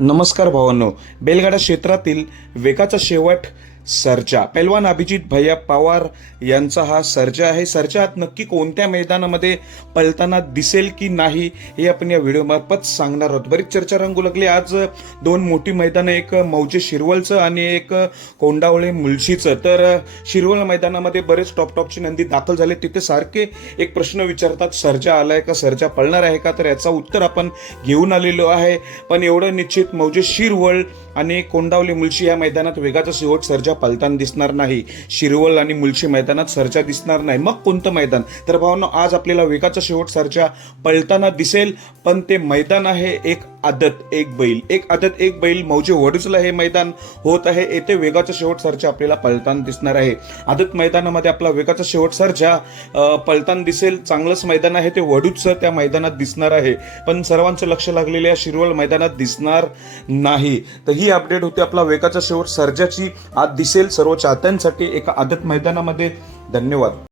नमस्कार भावांनो, बैलगाडा क्षेत्रातील वेगाचा शेवट सर्जा पैलवान अभिजित भैया पवार यांचा हा सर्जा आहे. सर्जा आज नक्की कोणत्या मैदानामध्ये पळताना दिसेल की नाही हे आपण या व्हिडिओमार्फत सांगणार आहोत. बरीच चर्चा रंगू लागली. आज दोन मोठी मैदानं, एक मौजे शिरवळचं आणि एक कोंडावळे मुळशीचं. तर शिरवळ मैदानामध्ये बरेच टॉपची नंदी दाखल झाले. तिथे सारखे एक प्रश्न विचारतात, सर्जा आलाय का, सर्जा पळणार आहे का? तर याचा उत्तर आपण घेऊन आलेलो आहे. पण एवढं निश्चित, मौजे शिरवळ आणि कोंडावले मुळशी या मैदानात वेगाचा शेवट सर्जा पळताना दिसणार नाही. शिरवळ आणि मुळशी मैदानात सर्जा दिसणार नाही. मग कोणतं मैदान? तर भावांनो, आज आपल्याला वेगाचा शेवट सर्जा पळताना दिसेल. पण ते मैदान आहे एक आदत एक बैल. एक आदत एक बैल मौजे वडूजला हे मैदान होत आहे. येथे वेगाचा शेवट सर्जा आपल्याला पळताना दिसणार आहे. आदत मैदानामध्ये आपला वेगाचा शेवट सर्जा पळताना दिसेल. चांगलंच मैदान आहे ते, वडूजचं त्या मैदानात दिसणार आहे. पण सर्वांचं लक्ष लागलेल्या शिरवळ मैदानात दिसणार नाही. तर ही अपडेट होती आपला वेगाचा शेवट सर्जाची. आज दिसेल सर्व चाहत्यांसाठी एका आदत मैदानामध्ये. धन्यवाद.